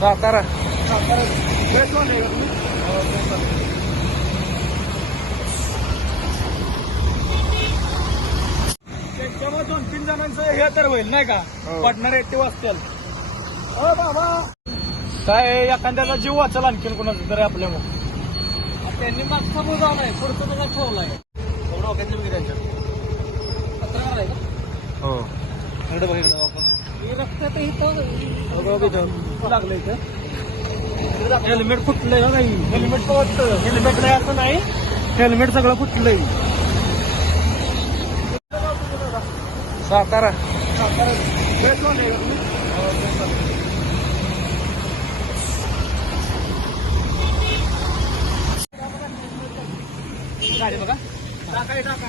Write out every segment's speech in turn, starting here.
सातारा. त्यांच्यामुळे दोन तीन जणांचं हे तर होईल नाही का? हो. पडणार ऍक्टिव्ह असतील हो बाबा. काय एखाद्याचा जीव वाचल आणखीन कोणाचा तरी आपल्यामुळे त्यांनी मागचा मोजा नाही पुढचा मोजा ठेवलाय तक्रार आहे का? हो. इकडे बघ इकडे आपण. हे रस्त्यात इथं. लागलं इथं. हेल्मेट फुटलंय नाही हेल्मेट हेल्मेट नाही असं नाही. हेल्मेट सगळं फुटलंय. सातारा. गाडी बघा. टाका टाका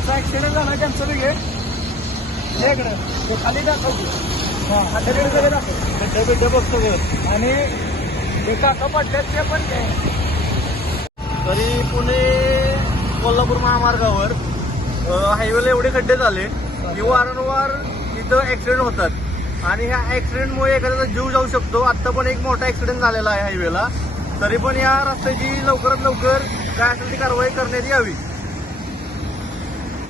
त्यांचा ऍक्सिडेंट झाला त्यांचं हे. ते खाली दाखव. की. हा खड्डे बिड्डे बघतो बघ. आणि ते काका पडल्यात ते पण तरी पुणे कोल्हापूर महामार्गावर हायवेला एवढे खड्डे झाले की वारंवार इथं ऍक्सिडेंट होतात. आणि ह्या ऍक्सिडेंटमुळे एखाद्याचा जीव जाऊ शकतो. आत्ता पण एक मोठा ऍक्सिडेंट झालेला आहे हायवेला तरी पण या रस्त्याची लवकरात लवकर काय असेल ती कारवाई करण्यात यावी.